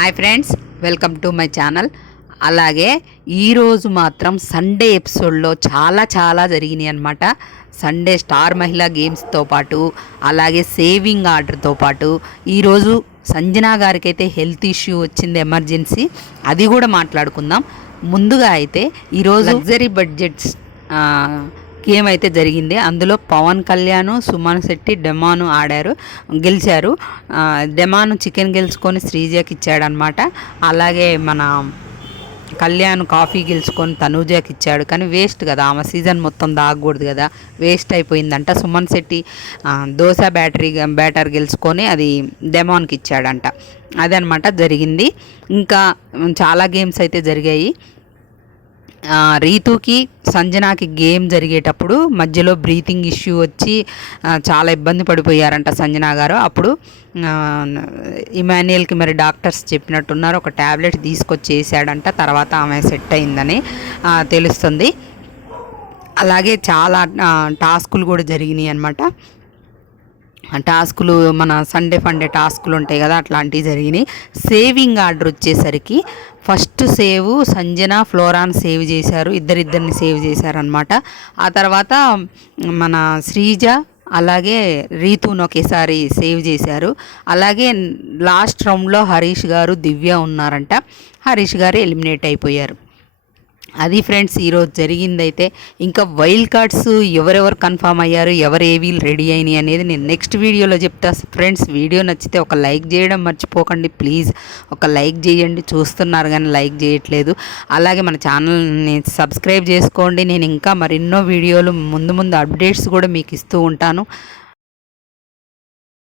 Hi friends, welcome to my channel. అలాగే ఈరోజు మాత్రం సండే ఎపిసోడ్లో చాలా జరిగినాయి అనమాట. సండే స్టార్ మహిళా గేమ్స్తో పాటు అలాగే సేవింగ్ ఆర్డర్తో పాటు ఈరోజు సంజనా గారికి అయితే హెల్త్ ఇష్యూ వచ్చింది, ఎమర్జెన్సీ. అది కూడా మాట్లాడుకుందాం. ముందుగా అయితే ఈరోజు లగ్జరీ బడ్జెట్స్ గేమ్ అయితే జరిగింది. అందులో పవన్ కళ్యాణ్, సుమన్ శెట్టి, డెమాను ఆడారు, గెలిచారు. డెమాను చికెన్ గెలుచుకొని శ్రీజకి ఇచ్చాడనమాట. అలాగే మన కళ్యాణ్ కాఫీ గెలుచుకొని తనూజకి ఇచ్చాడు. కానీ వేస్ట్ కదా, ఆమె సీజన్ మొత్తం దాగకూడదు కదా, వేస్ట్ అయిపోయిందంట. సుమన్ శెట్టి దోశ బ్యాటర్ గెలుచుకొని అది డెమాన్కి ఇచ్చాడంట. అదనమాట జరిగింది. ఇంకా చాలా గేమ్స్ అయితే జరిగాయి. రీతుకి సంజనాకి గేమ్ జరిగేటప్పుడు మధ్యలో బ్రీతింగ్ ఇష్యూ వచ్చి చాలా ఇబ్బంది పడిపోయారంట సంజనా గారు. అప్పుడు ఇమాన్యుయల్కి మరి డాక్టర్స్ చెప్పినట్టున్నారు, ఒక ట్యాబ్లెట్ తీసుకొచ్చి వేసాడంట. తర్వాత ఆమె సెట్ అయిందని తెలుస్తుంది. అలాగే చాలా టాస్కులు కూడా జరిగినాయి అన్నమాట. టాస్కులు మన సండే ఫండే టాస్కులు ఉంటాయి కదా, అట్లాంటివి జరిగినాయి. సేవింగ్ ఆర్డర్ వచ్చేసరికి ఫస్ట్ సేవ్ సంజన, ఫ్లోరాన్ సేవ్ చేశారు, ఇద్దరిని సేవ్ చేశారనమాట. ఆ తర్వాత మన శ్రీజ అలాగే రీతును ఒకేసారి సేవ్ చేశారు. అలాగే లాస్ట్ రౌండ్లో హరీష్ గారు, దివ్య ఉన్నారంట. హరీష్ గారు ఎలిమినేట్ అయిపోయారు. అది ఫ్రెండ్స్ ఈరోజు జరిగిందైతే. ఇంకా వైల్డ్ కార్డ్స్ ఎవరెవరు కన్ఫామ్ అయ్యారు, ఎవరు ఏవి రెడీ అయినాయి అనేది నేను నెక్స్ట్ వీడియోలో చెప్తా ఫ్రెండ్స్. వీడియో నచ్చితే ఒక లైక్ చేయడం మర్చిపోకండి ప్లీజ్. ఒక లైక్ చేయండి, చూస్తున్నారు కానీ లైక్ చేయట్లేదు. అలాగే మన ఛానల్ని సబ్స్క్రైబ్ చేసుకోండి. నేను ఇంకా మరెన్నో వీడియోలు ముందు అప్డేట్స్ కూడా మీకు ఇస్తూ ఉంటాను.